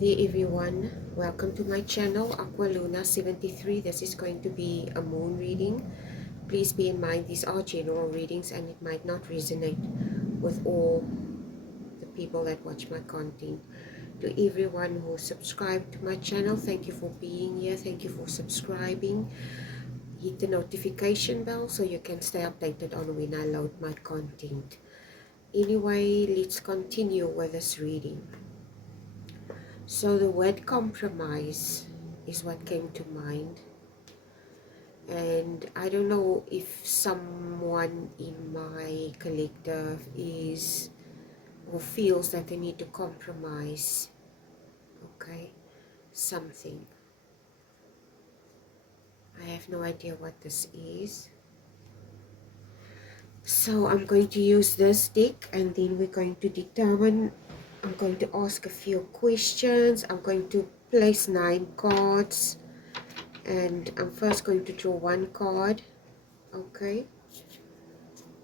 there everyone, welcome to my channel Aqualuna73. This is going to be a moon reading. Please be in mind these are general readings and it might not resonate with all the people that watch my content. To everyone who subscribed to my channel, thank you for being here, thank you for subscribing. Hit the notification bell so you can stay updated on when I load my content. Anyway, let's continue with this reading. So the word compromise is what came to mind, and I don't know if someone in my collective is or feels that they need to compromise, okay, something. I have no idea what this is. So I'm going to use this deck and then we're going to determine. I'm going to ask a few questions. I'm going to place 9 cards and I'm first going to draw 1 card. Okay,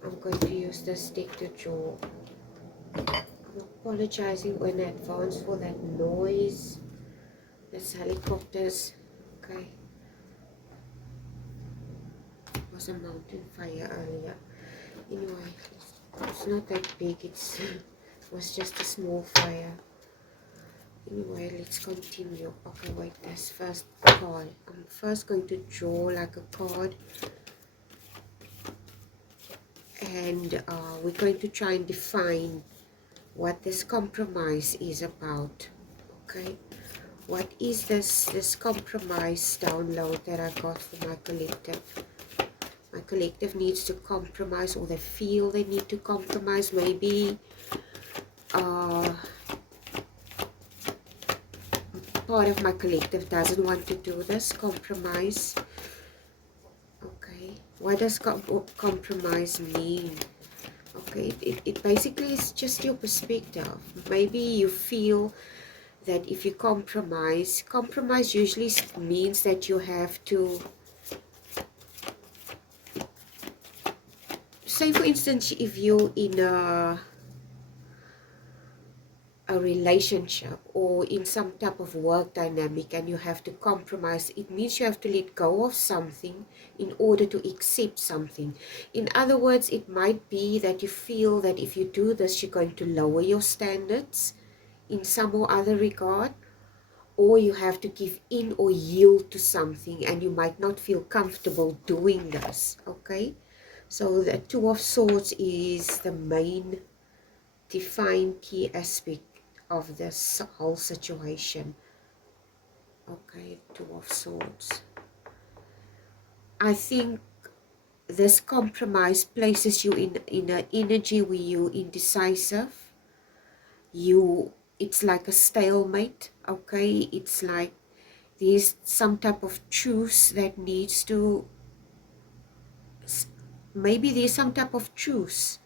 I'm going to use this deck to draw. I'm apologizing in advance for that noise. There's helicopters. Okay, it was a mountain fire earlier. Anyway, it's not that big, it was just a small fire. Anyway, let's continue. Okay, wait, this first card. I'm first going to draw like a card. And we're going to try and define what this compromise is about. Okay, what is this compromise download that I got from my collective? My collective needs to compromise, or they feel they need to compromise. Maybe part of my collective doesn't want to do this compromise. Okay, what does compromise mean? Okay, it basically is just your perspective. Maybe you feel that if you compromise usually means that you have to, say for instance, if you're in a relationship or in some type of work dynamic and you have to compromise, it means you have to let go of something in order to accept something. In other words, it might be that you feel that if you do this, you're going to lower your standards in some or other regard, or you have to give in or yield to something and you might not feel comfortable doing this. Okay, so the Two of Swords is the main defined key aspect of this whole situation. Okay, Two of Swords. I think this compromise places you in an energy where you're indecisive. It's like a stalemate. Okay, it's like there's some type of truce that needs to, maybe there's some type of truce,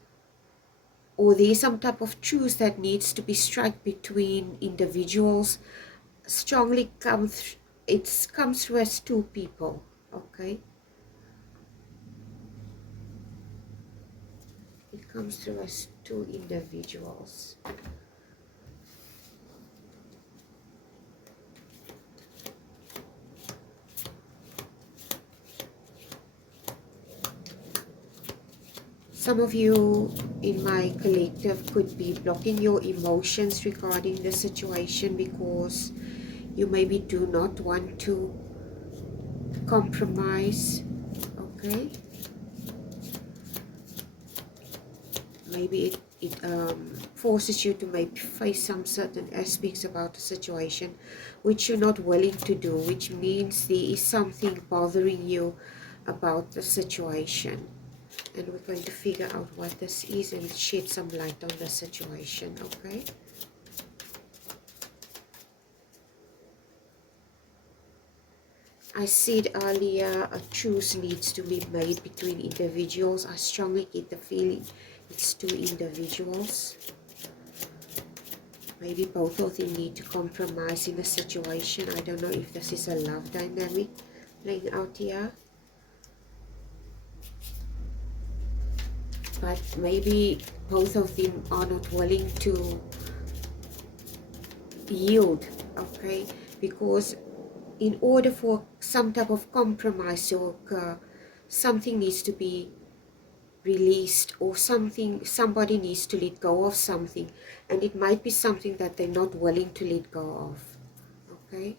or there's some type of truce that needs to be struck between individuals. Strongly comes through as 2 people. Okay, it comes through as 2 individuals. Some of you in my collective could be blocking your emotions regarding the situation because you maybe do not want to compromise. Okay, maybe it forces you to maybe face some certain aspects about the situation which you're not willing to do, which means there is something bothering you about the situation. And we're going to figure out what this is and shed some light on the situation. Okay, I said earlier a truce needs to be made between individuals. I strongly get the feeling it's 2 individuals. Maybe both of them need to compromise in the situation. I don't know if this is a love dynamic playing out here, but maybe both of them are not willing to yield okay? Because in order for some type of compromise to occur, something needs to be released, or somebody needs to let go of something, and it might be something that they're not willing to let go of, okay?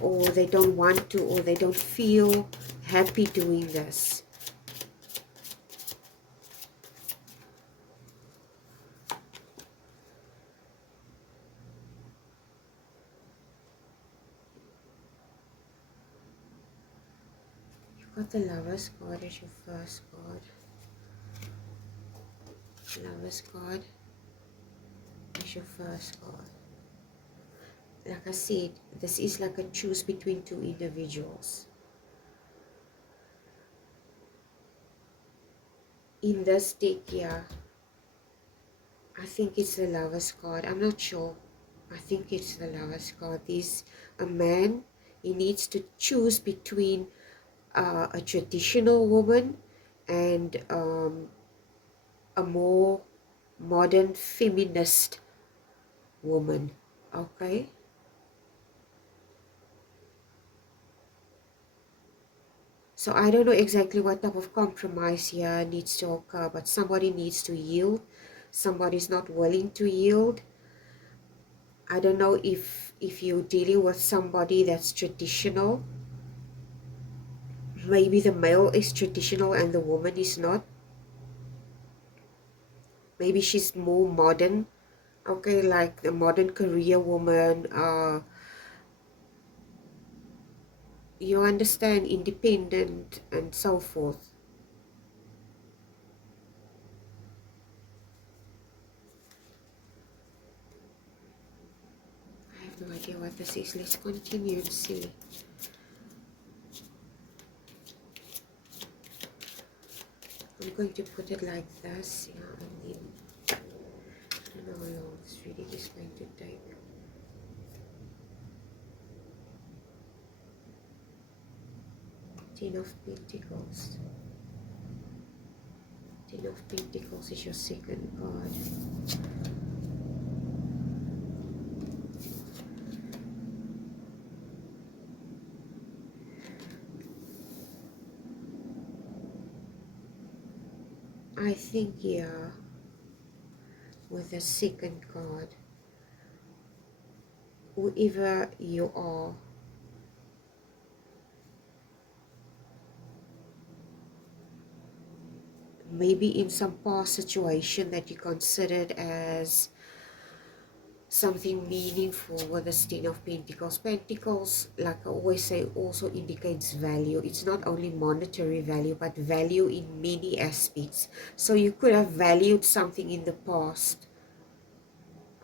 Or they don't want to, or they don't feel happy doing this. You've got the Lovers card as your first card. Lovers card is your first card. Like I said, this is like a choose between two individuals. In this deck here, I think it's the Lovers card. I'm not sure. I think it's the Lovers card. There's a man, he needs to choose between a traditional woman and a more modern feminist woman, okay? So I don't know exactly what type of compromise here needs to occur, but somebody needs to yield. Somebody's not willing to yield. I don't know if you're dealing with somebody that's traditional. Maybe the male is traditional and the woman is not. Maybe she's more modern, okay, like the modern career woman, you understand, independent and so forth. I have no idea what this is. Let's continue and see. I'm going to put it like this, yeah, and then I don't know how long this reading is going to take. Ten of Pentacles. Ten of Pentacles is your second card. I think here, with the second card, whoever you are, maybe in some past situation that you considered as something meaningful with the Ten of Pentacles. Pentacles, like I always say, also indicates value. It's not only monetary value, but value in many aspects. So you could have valued something in the past,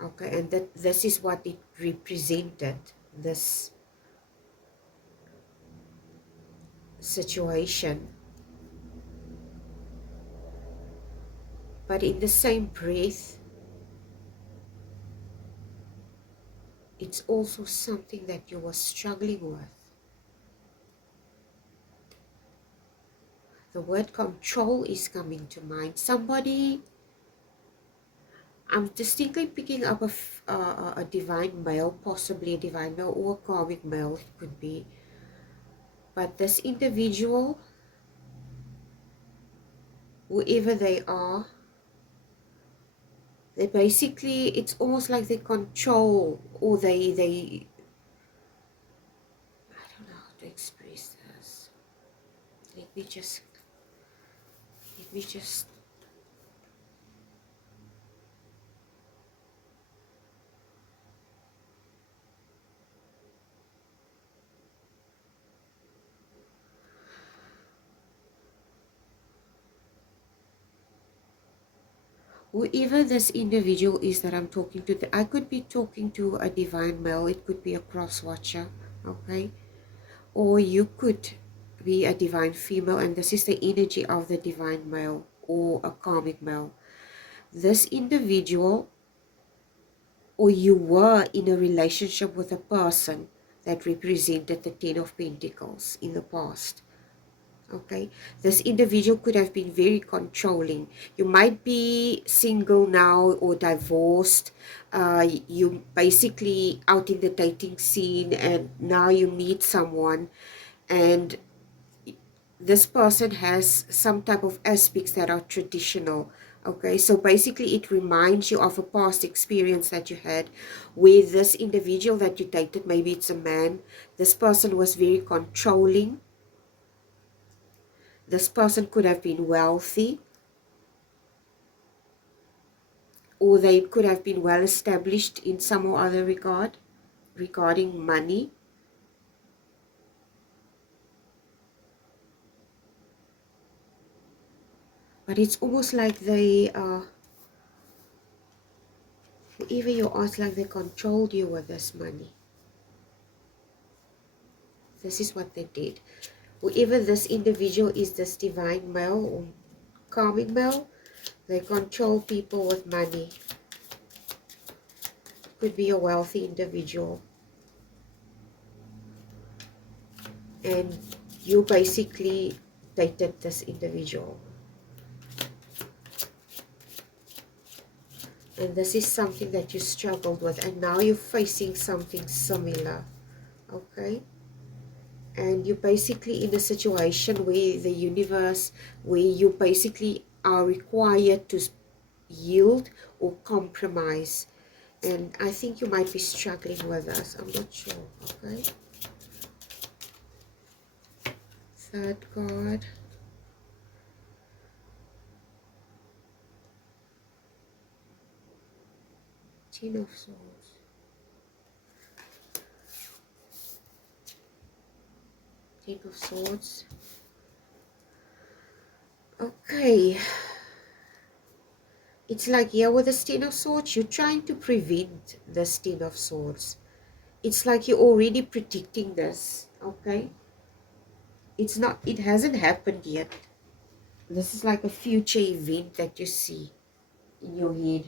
okay, and that this is what it represented, this situation. But in the same breath, it's also something that you were struggling with. The word control is coming to mind. Somebody, I'm distinctly picking up a divine male, possibly a divine male or a karmic male, it could be. But this individual, whoever they are, they basically, it's almost like they control, or they I don't know how to express this. Let me just whoever this individual is that I'm talking to, I could be talking to a divine male, it could be a cross watcher, okay? Or you could be a divine female, and this is the energy of the divine male or a karmic male. This individual, or you were in a relationship with a person that represented the Ten of Pentacles in the past. Okay, this individual could have been very controlling. You might be single now or divorced. You basically out in the dating scene, and now you meet someone, and this person has some type of aspects that are traditional. Okay, so basically it reminds you of a past experience that you had where this individual that you dated, maybe it's a man, this person was very controlling. This person could have been wealthy, or they could have been well established in some or other regard regarding money. But it's almost like they whoever you ask, like they controlled you with this money. This is what they did. Whoever this individual is, this divine male or karmic male, they control people with money. Could be a wealthy individual, and you basically dated this individual, and this is something that you struggled with, and now you're facing something similar. Okay, and you're basically in a situation where the universe, where you basically are required to yield or compromise. And I think you might be struggling with this. I'm not sure. Okay. Third card. Ten of Swords. Ten of Swords. Okay. It's like here with the Ten of Swords, you're trying to prevent this Ten of Swords. It's like you're already predicting this. Okay. It's not, it hasn't happened yet. This is like a future event that you see in your head.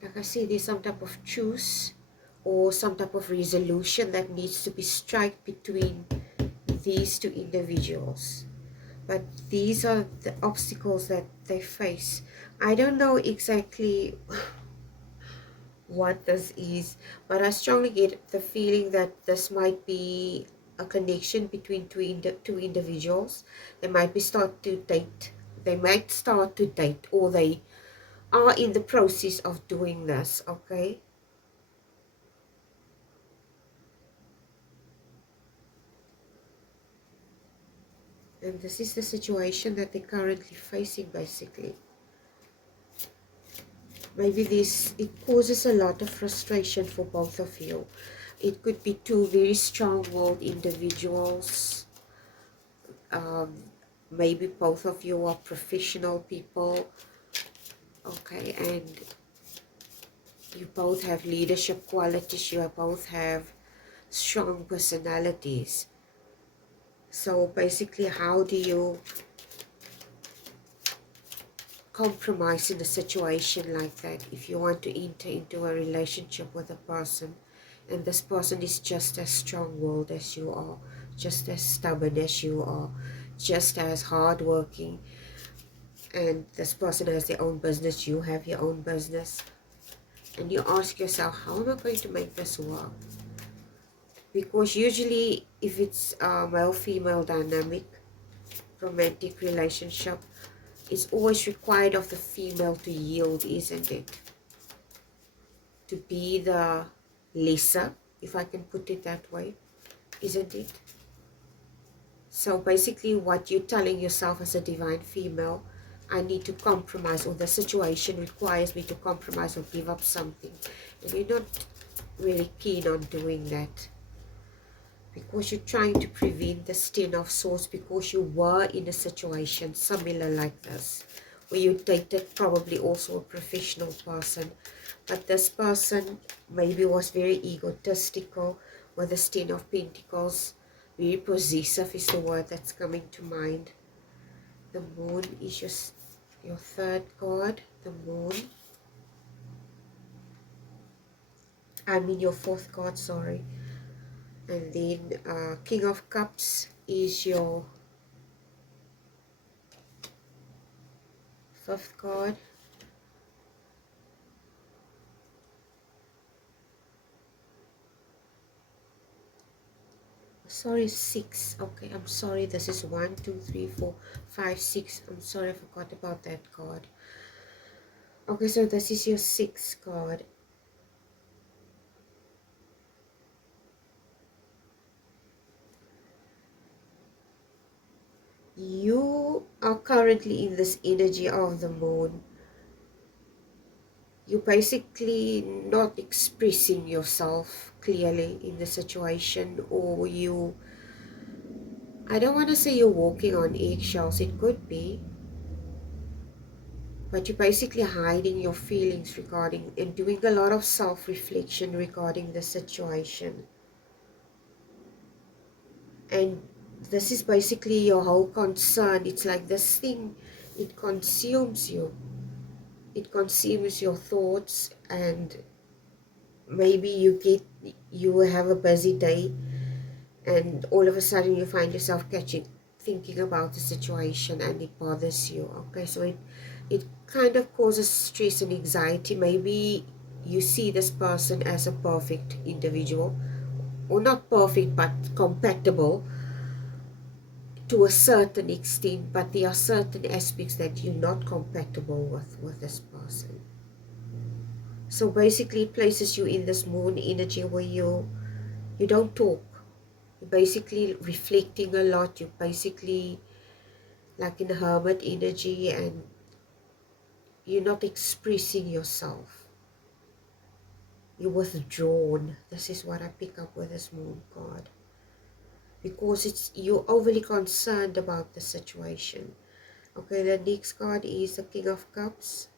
Like I say, there's some type of truce or some type of resolution that needs to be struck between these two individuals. But these are the obstacles that they face. I don't know exactly what this is, but I strongly get the feeling that this might be a connection between two individuals. They might be start to date. They might start to date, or they are in the process of doing this. Okay. And this is the situation that they're currently facing, basically. Maybe it causes a lot of frustration for both of you. It could be two very strong-willed individuals. Maybe both of you are professional people. Okay, and you both have leadership qualities. You both have strong personalities. So basically, how do you compromise in a situation like that if you want to enter into a relationship with a person and this person is just as strong-willed as you are, just as stubborn as you are, just as hardworking, and this person has their own business, you have your own business, and you ask yourself, how am I going to make this work? Because usually if it's a male-female dynamic romantic relationship, it's always required of the female to yield, isn't it? To be the lesser, if I can put it that way, isn't it? So basically what you're telling yourself as a divine female, I need to compromise, or the situation requires me to compromise or give up something. And you're not really keen on doing that, because you're trying to prevent the Ten of Swords, because you were in a situation similar like this, where you dated probably also a professional person, but this person maybe was very egotistical with the Ten of Pentacles. Very possessive is the word that's coming to mind. The Moon is just Your third card, the Moon. I mean your fourth card, sorry. And then King of Cups is your fifth card. Sorry, six. Okay, I'm sorry. This is 1, 2, 3, 4, 5, 6. I'm sorry, I forgot about that card. Okay, so this is your sixth card. You are currently in this energy of the Moon. You're basically not expressing yourself clearly in the situation, or I don't want to say you're walking on eggshells, it could be, but you're basically hiding your feelings regarding and doing a lot of self-reflection regarding the situation. And this is basically your whole concern. It's like this thing, it consumes you. It consumes your thoughts, and maybe you have a busy day, and all of a sudden you find yourself thinking about the situation, and it bothers you. Okay, so it kind of causes stress and anxiety. Maybe you see this person as a perfect individual, or not perfect but compatible to a certain extent, but there are certain aspects that you're not compatible with this person. So basically it places you in this Moon energy where you don't talk. You're basically reflecting a lot. You're basically like in a hermit energy, and you're not expressing yourself. You're withdrawn. This is what I pick up with this Moon card, because you're overly concerned about the situation. Okay, the next card is the King of Cups.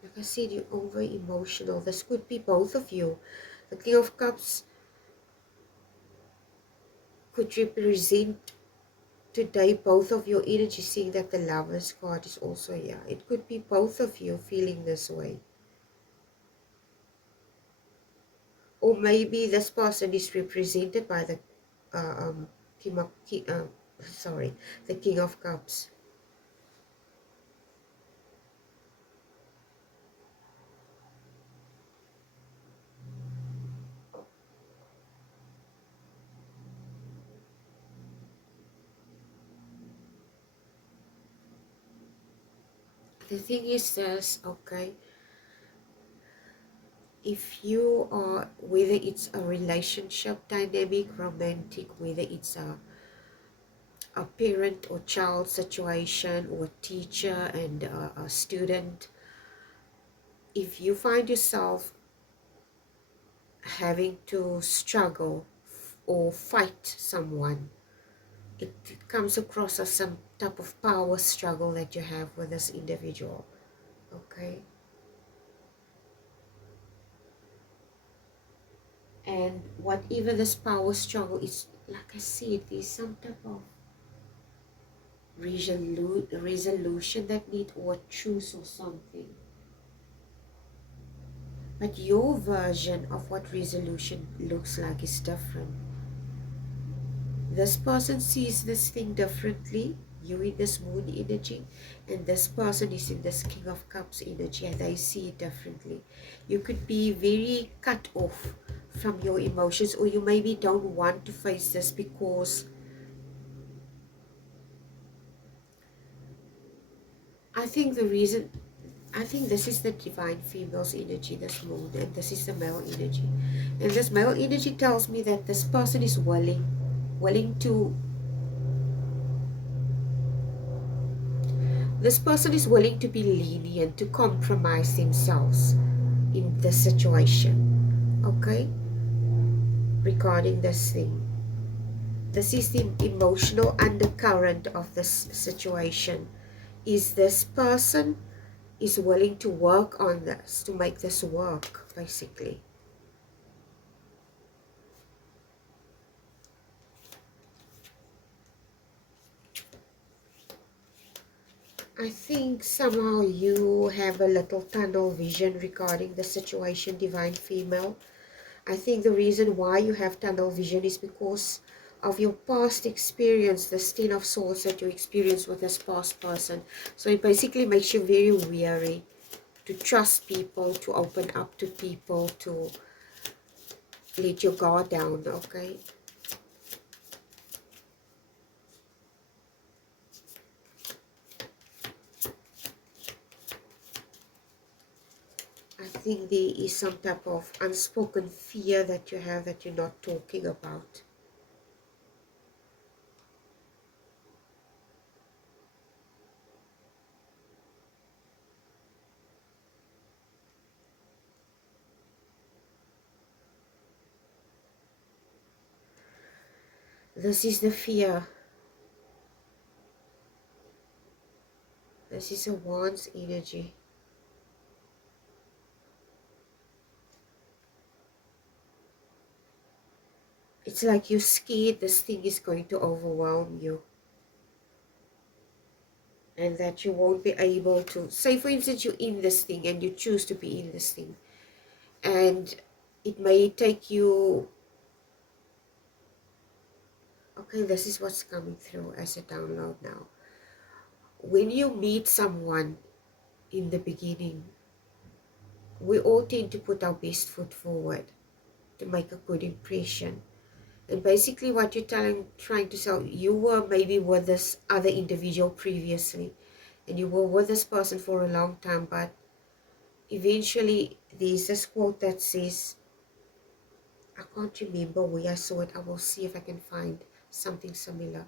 Like I said, you're over emotional. This could be both of you. The King of Cups could represent today both of your energy, seeing that the Lovers card is also here. It could be both of you feeling this way. Or maybe this person is represented by the the King of Cups. The thing is this, okay, if you are, whether it's a relationship dynamic, romantic, whether it's a parent or child situation, or teacher and a student, if you find yourself having to struggle or fight someone, it comes across as some type of power struggle that you have with this individual. Okay, and whatever this power struggle is, like I said, there's some type of resolution that need, or truce or something. But your version of what resolution looks like is different. This person sees this thing differently, you in this Moon energy, and this person is in this King of Cups energy, and they see it differently. You could be very cut off from your emotions, or you maybe don't want to face this because I think this is the divine female's energy, this Moon, and this is the male energy. And this male energy tells me that this person is willing to this person is willing to be lenient, to compromise themselves in this situation, okay, regarding this thing. This is the emotional undercurrent of this situation. Is this person is willing to work on this, to make this work, basically. I think somehow you have a little tunnel vision regarding the situation, divine female. I think the reason why you have tunnel vision is because of your past experience, the 10 of swords that you experienced with this past person. So it basically makes you very weary to trust people, to open up to people, to let your guard down, okay? I think there is some type of unspoken fear that you have that you're not talking about. This is the fear. This is a Wands energy. It's like you're scared this thing is going to overwhelm you. And that you won't be able to, say for instance you're in this thing and you choose to be in this thing. And it may take you, okay, this is what's coming through as a download now. When you meet someone in the beginning, we all tend to put our best foot forward to make a good impression. And basically what you're trying to tell, you were maybe with this other individual previously, and you were with this person for a long time, but eventually there's this quote that says, I can't remember where I saw it, I will see if I can find something similar.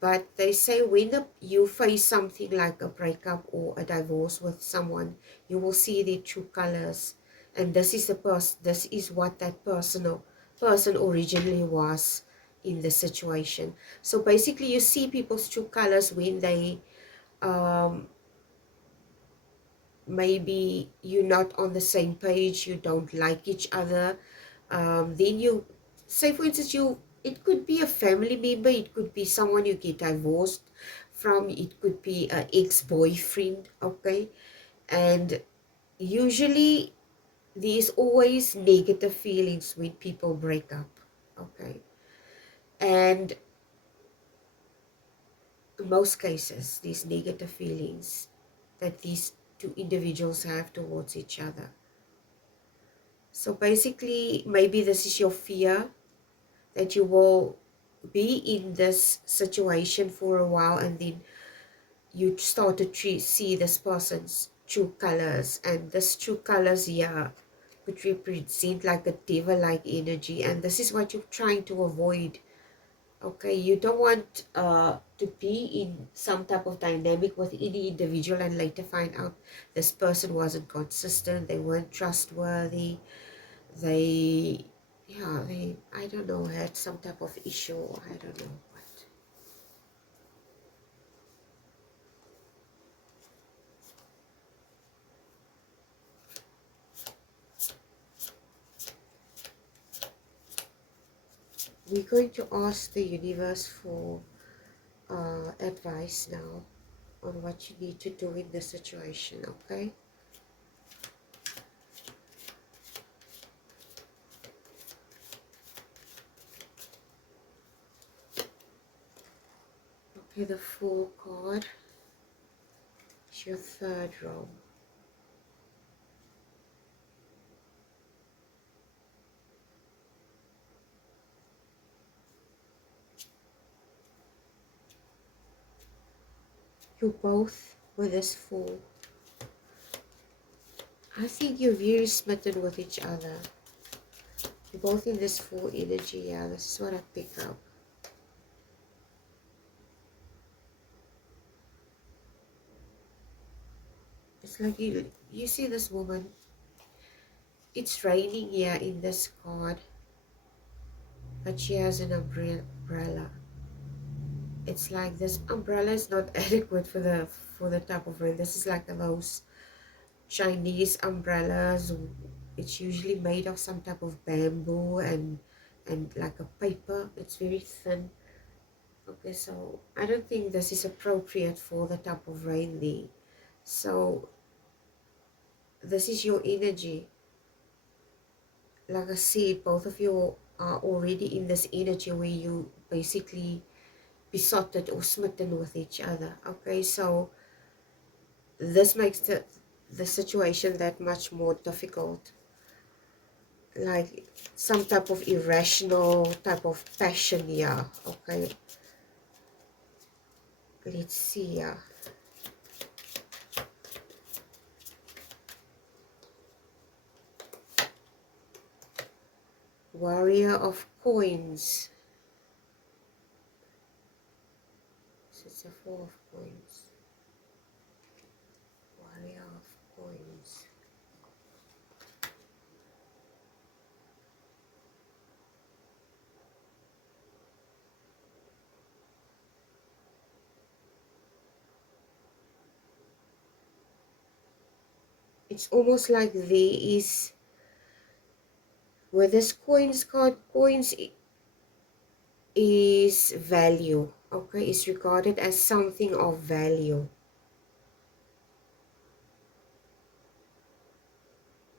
But they say when you face something like a breakup or a divorce with someone, you will see their true colors. And this is this is what that person originally was in the situation. So basically you see people's true colors when they maybe you're not on the same page, you don't like each other. Then you, say for instance, it could be a family member, it could be someone you get divorced from, it could be an ex-boyfriend, okay? And usually there's always negative feelings when people break up, okay? And in most cases there's negative feelings that these two individuals have towards each other. So basically, maybe this is your fear that you will be in this situation for a while and then you start to see this person's true colors. And this true colors here could represent like a devil-like energy. And this is what you're trying to avoid. Okay, you don't want to be in some type of dynamic with any individual and later find out this person wasn't consistent, they weren't trustworthy, they, yeah, they, I don't know, had some type of issue, I don't know what. We're going to ask the universe for advice now on what you need to do in this situation, okay? Okay, the Fool card is your third row. You're both with this Fool. I think you're very smitten with each other. You're both in this Fool energy, yeah, this is what I pick up. It's like you see this woman, it's raining here in this card, but she has an umbrella. It's like this umbrella is not adequate for the type of rain. This is like those Chinese umbrellas. It's usually made of some type of bamboo and like a paper. It's very thin. Okay, so I don't think this is appropriate for the type of rain there. So this is your energy. Like I said, both of you are already in this energy where you basically besotted or smitten with each other. Okay, so this makes the situation that much more difficult. Like some type of irrational type of passion here. Okay, let's see here. Warrior of coins. So it's a four of coins. Warrior of coins. It's almost like there is, where this coins card, coins is value. Okay, it's regarded as something of value.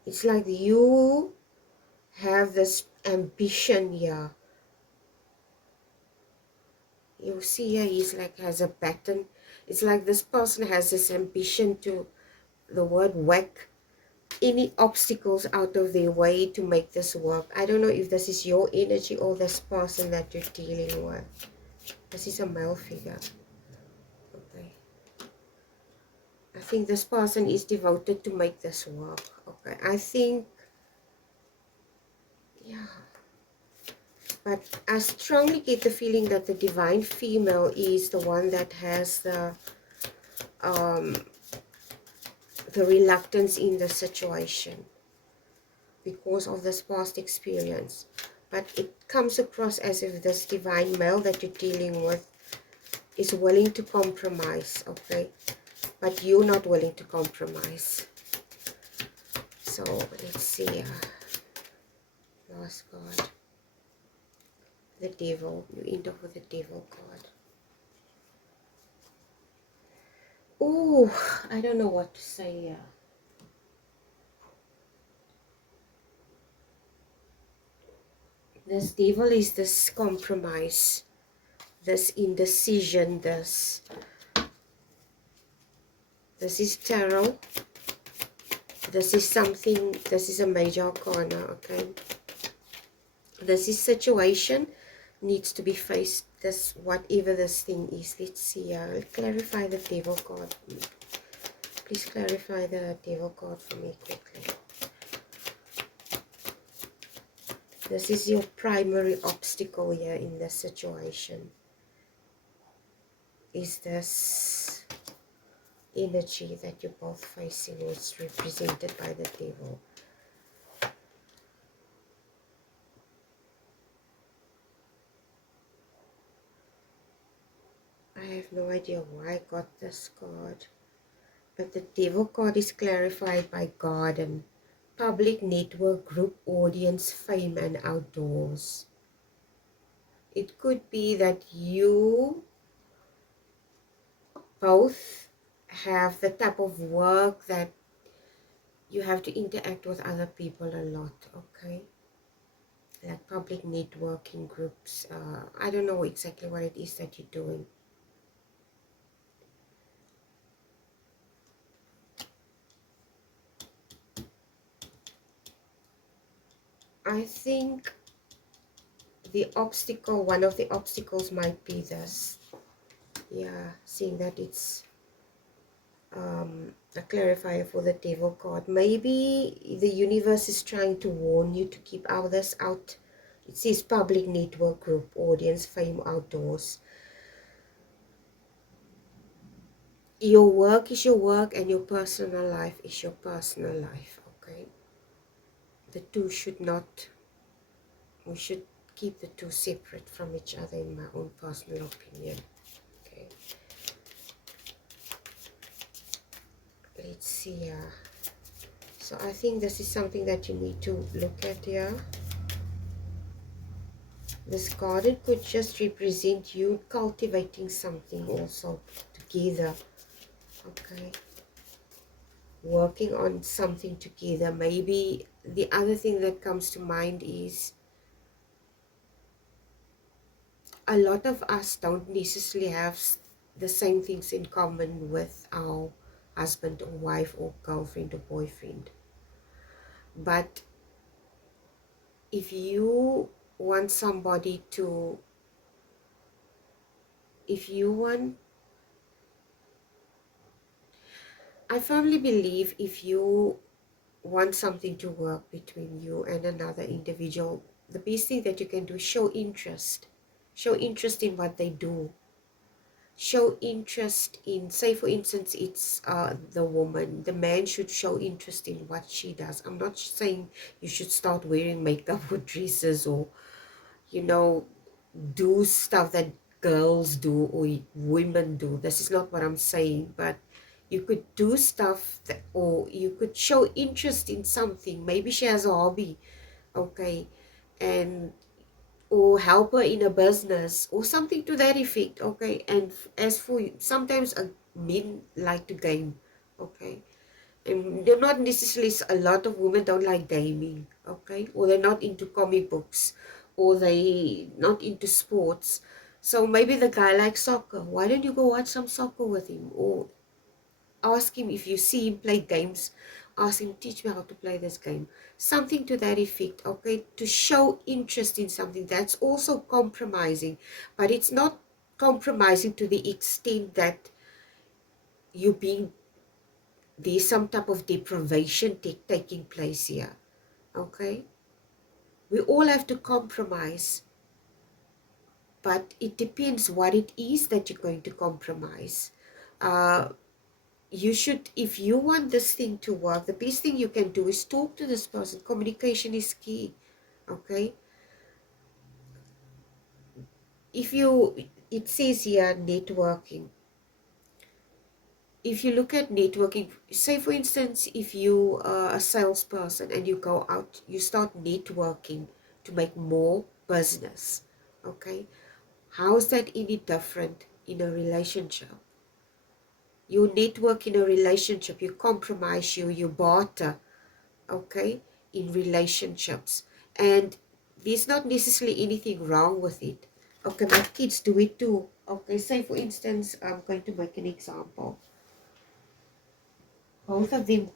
It's like you have this ambition here. You see here, he's like has a baton. It's like this person has this ambition to, the word whack any obstacles out of their way to make this work. I don't know if this is your energy or this person that you're dealing with. This is a male figure. Okay. I think this person is devoted to make this work. Okay. I think, yeah. But I strongly get the feeling that the divine female is the one that has the reluctance in the situation because of this past experience. But it comes across as if this divine male that you're dealing with is willing to compromise, okay? But you're not willing to compromise. So let's see. Last card. The devil. You end up with the devil card. Oh, I don't know what to say here. This devil is this compromise, this indecision, this is tarot. This is something, this is a major arcana, okay? This is situation needs to be faced, this, whatever this thing is. Let's see, clarify the devil card. Please clarify the devil card for me quickly. This is your primary obstacle here in this situation. Is this energy that you're both facing, is represented by the devil. I have no idea why I got this card, but the devil card is clarified by garden, public network, group, audience, fame, and outdoors. It could be that you both have the type of work that you have to interact with other people a lot, okay? Like public networking groups. I don't know exactly what it is that you're doing. I think the obstacle, one of the obstacles might be this. Yeah, seeing that it's a clarifier for the devil card. Maybe the universe is trying to warn you to keep others out. It says public network, group, audience, fame, outdoors. Your work is your work and your personal life is your personal life, okay? The two should not, we should keep the two separate from each other, in my own personal opinion. Okay. Let's see. So I think this is something that you need to look at here. This garden could just represent you cultivating something also together. Okay. Working on something together. Maybe the other thing that comes to mind is a lot of us don't necessarily have the same things in common with our husband or wife or girlfriend or boyfriend. But if you want somebody to, if you want, I firmly believe if you want something to work between you and another individual, the best thing that you can do is show interest. Show interest in what they do. Show interest in, say for instance, it's the woman. The man should show interest in what she does. I'm not saying you should start wearing makeup or dresses or, you know, do stuff that girls do or women do. This is not what I'm saying, but you could do stuff that, or you could show interest in something. Maybe she has a hobby, okay, and or help her in a business or something to that effect, okay. And as for you, sometimes men like to game, okay, and they're not necessarily, a lot of women don't like gaming, okay, or they're not into comic books, or they not into sports. So maybe the guy likes soccer. Why don't you go watch some soccer with him, or ask him, if you see him play games, ask him, teach me how to play this game, something to that effect, okay. To show interest in something. That's also compromising, but it's not compromising to the extent that you being, there's some type of deprivation taking place here, okay. We all have to compromise, but it depends what it is that you're going to compromise. You should, if you want this thing to work, the best thing you can do is talk to this person. Communication is key, okay. If you, it says here networking. If you look at networking, say for instance, if you are a salesperson and you go out, you start networking to make more business, okay. How is that any different in a relationship? You network in a relationship, you compromise, you barter, okay, in relationships, and there's not necessarily anything wrong with it, okay. My kids do it too, okay. Say for instance, I'm going to make an example. Both of them,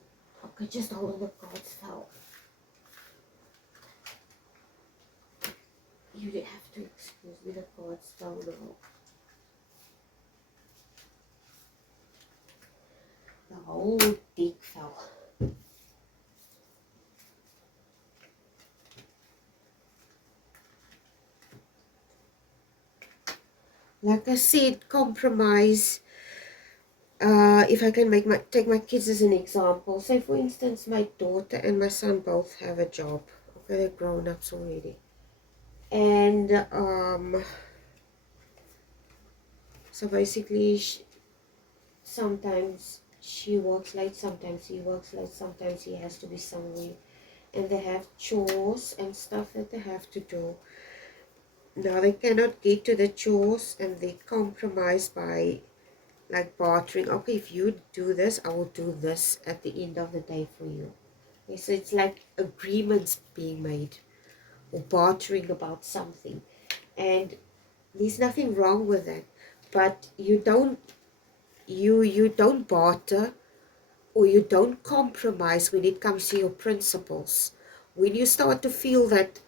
okay, just hold on, the cards fell. You have to excuse me, the cards fell now. The whole deck fell. Like I said, compromise. If I can take my kids as an example. Say for instance, my daughter and my son both have a job. Okay, they're grown-ups already. And so basically, sometimes she works late, sometimes he works late, sometimes he has to be somewhere. And they have chores and stuff that they have to do. Now they cannot get to the chores, and they compromise by like bartering. Okay, if you do this, I will do this at the end of the day for you. Okay, so it's like agreements being made or bartering about something, and there's nothing wrong with that. But you don't barter, or you don't compromise when it comes to your principles. When you start to feel that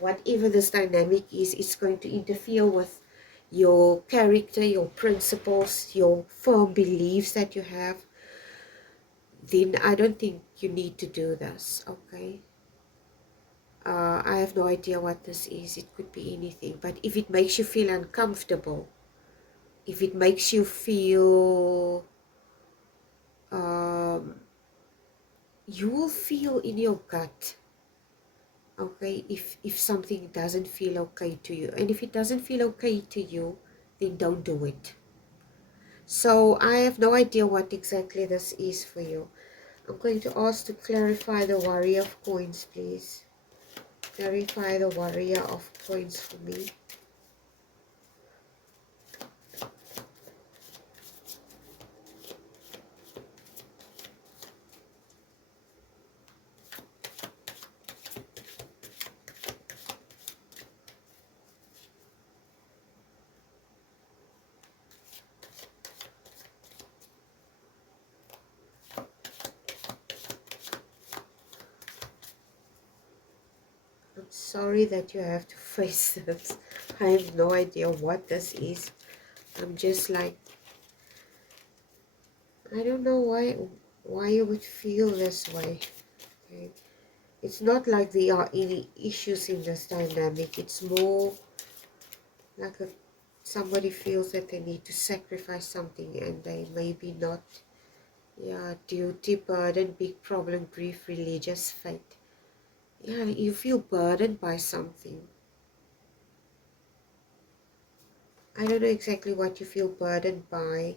whatever this dynamic is, it's going to interfere with your character, your principles, your firm beliefs that you have, then I don't think you need to do this, okay? I have no idea what this is. It could be anything. But if it makes you feel uncomfortable, if it makes you feel, you will feel in your gut, okay, if something doesn't feel okay to you. And if it doesn't feel okay to you, then don't do it. So I have no idea what exactly this is for you. I'm going to ask to clarify the Warrior of Coins, please. Clarify the Warrior of points for me. I'm sorry that you have to face this. I have no idea what this is. I'm just like, I don't know why you would feel this way. Okay. It's not like there are any issues in this dynamic. It's more like somebody feels that they need to sacrifice something and they maybe not. Yeah, duty, burden, big problem, grief, religious, fate. Yeah, you feel burdened by something. I don't know exactly what you feel burdened by.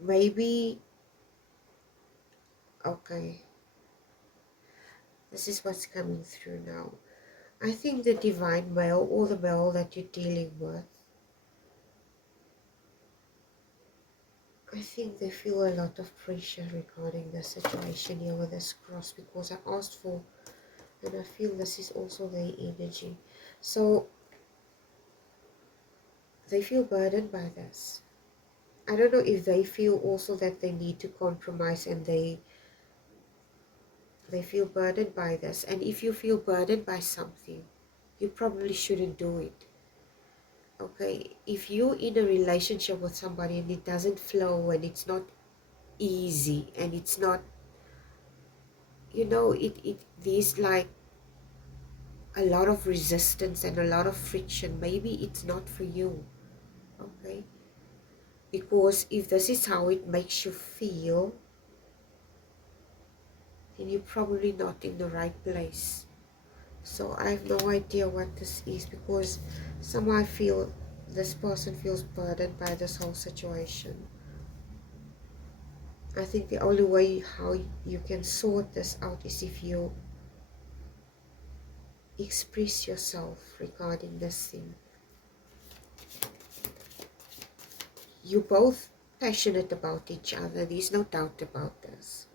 Maybe, okay, this is what's coming through now. I think the divine male or the male that you're dealing with, I think they feel a lot of pressure regarding the situation here with this cross, because I asked for, and I feel this is also their energy. So they feel burdened by this. I don't know if they feel also that they need to compromise, and they feel burdened by this. And if you feel burdened by something, you probably shouldn't do it. Okay, if you're in a relationship with somebody and it doesn't flow and it's not easy and it's not, you know, there's like a lot of resistance and a lot of friction, maybe it's not for you. Okay, because if this is how it makes you feel, then you're probably not in the right place. So I have no idea what this is, because somehow I feel this person feels burdened by this whole situation. I think the only way how you can sort this out is if you express yourself regarding this thing. You're both passionate about each other, there's no doubt about this.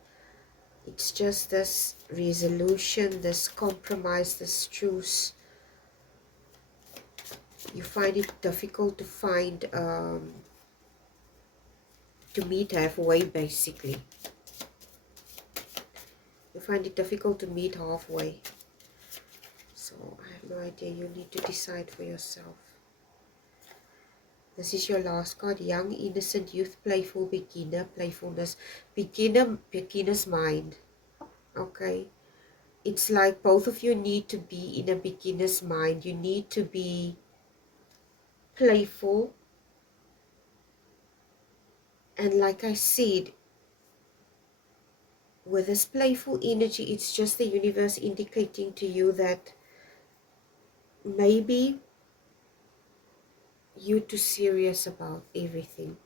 It's just this resolution, this compromise, this truce. You find it difficult to find, to meet halfway, basically. You find it difficult to meet halfway. So I have no idea, you need to decide for yourself. This is your last card. Young, innocent, youth, playful, beginner, playfulness, beginner's mind. Okay, it's like both of you need to be in a beginner's mind. You need to be playful, and like I said, with this playful energy, it's just the universe indicating to you that maybe you're too serious about everything.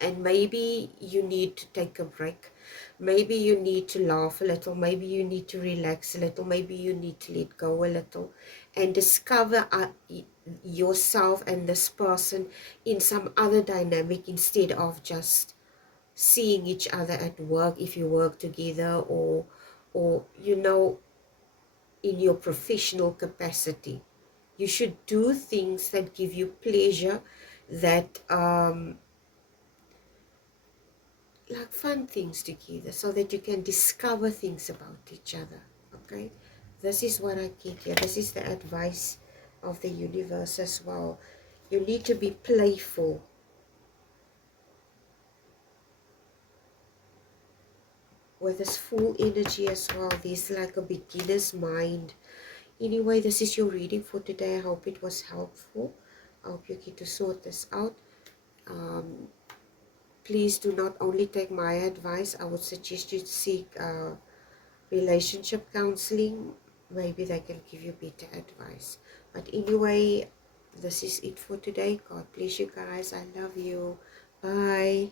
And maybe you need to take a break. Maybe you need to laugh a little. Maybe you need to relax a little. Maybe you need to let go a little and discover yourself and this person in some other dynamic, instead of just seeing each other at work, if you work together, or you know, in your professional capacity. You should do things that give you pleasure, that like fun things together, so that you can discover things about each other. Okay, this is what I get here. This is the advice of the universe as well. You need to be playful. With this full energy as well, there's like a beginner's mind. Anyway, this is your reading for today. I hope it was helpful. I hope you get to sort this out. Please do not only take my advice. I would suggest you to seek relationship counseling. Maybe they can give you better advice. But anyway, this is it for today. God bless you guys. I love you. Bye.